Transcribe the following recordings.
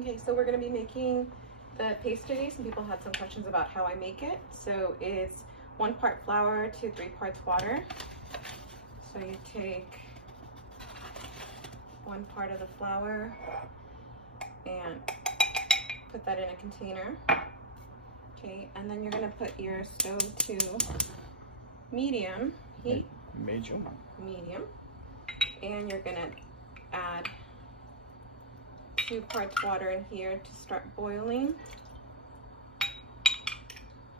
Okay, so we're going to be making the paste today. Some people had some questions about how I make it. So it's 1 part flour to 3 parts water. So you take 1 part of the flour and put that in a container. Okay, and then you're going to put your stove to medium heat. Medium. And you're going to add 2 parts water in here to start boiling.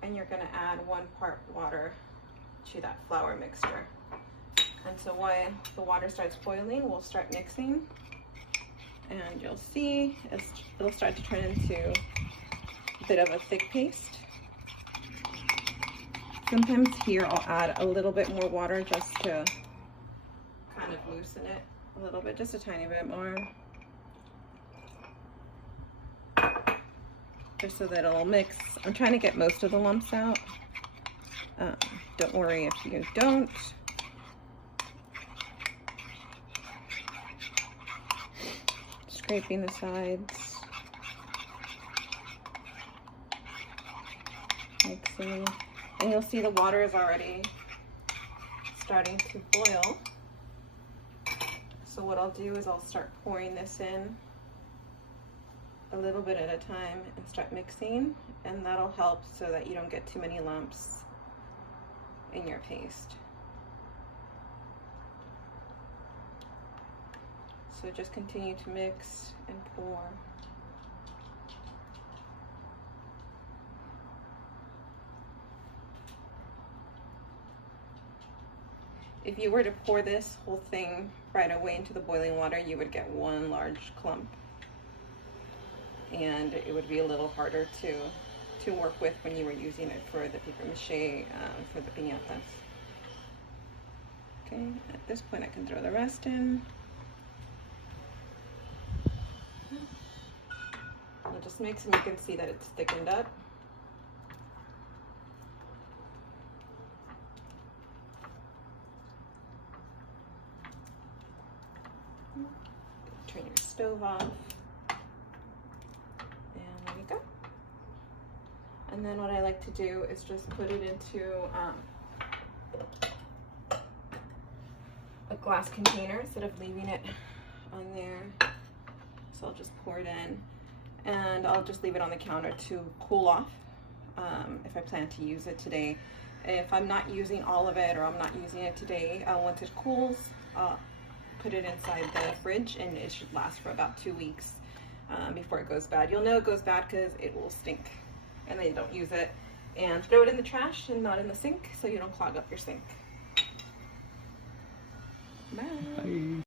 And you're going to add 1 part water to that flour mixture. And so while the water starts boiling, we'll start mixing. And you'll see it'll start to turn into a bit of a thick paste. Sometimes here I'll add a little bit more water just to kind of loosen it a little bit, just a tiny bit more. Just so that it'll mix. I'm trying to get most of the lumps out. Don't worry if you don't. Scraping the sides. Mixing. And you'll see the water is already starting to boil. So what I'll do is I'll start pouring this in a little bit at a time and start mixing, and that'll help so that you don't get too many lumps in your paste. So just continue to mix and pour. If you were to pour this whole thing right away into the boiling water, you would get 1 large clump. And it would be a little harder to work with when you were using it for the paper mache for the piñatas. Okay, at this point I can throw the rest in. I'll just mix, and you can see that it's thickened up. Turn your stove off. And then what I like to do is just put it into a glass container instead of leaving it on there. So I'll just pour it in, and I'll just leave it on the counter to cool off if I plan to use it today. If I'm not using all of it, or I'm not using it today, once it cools, put it inside the fridge, and it should last for about 2 weeks before it goes bad. You'll know it goes bad because it will stink. And then don't use it, and throw it in the trash and not in the sink so you don't clog up your sink. Bye. Bye.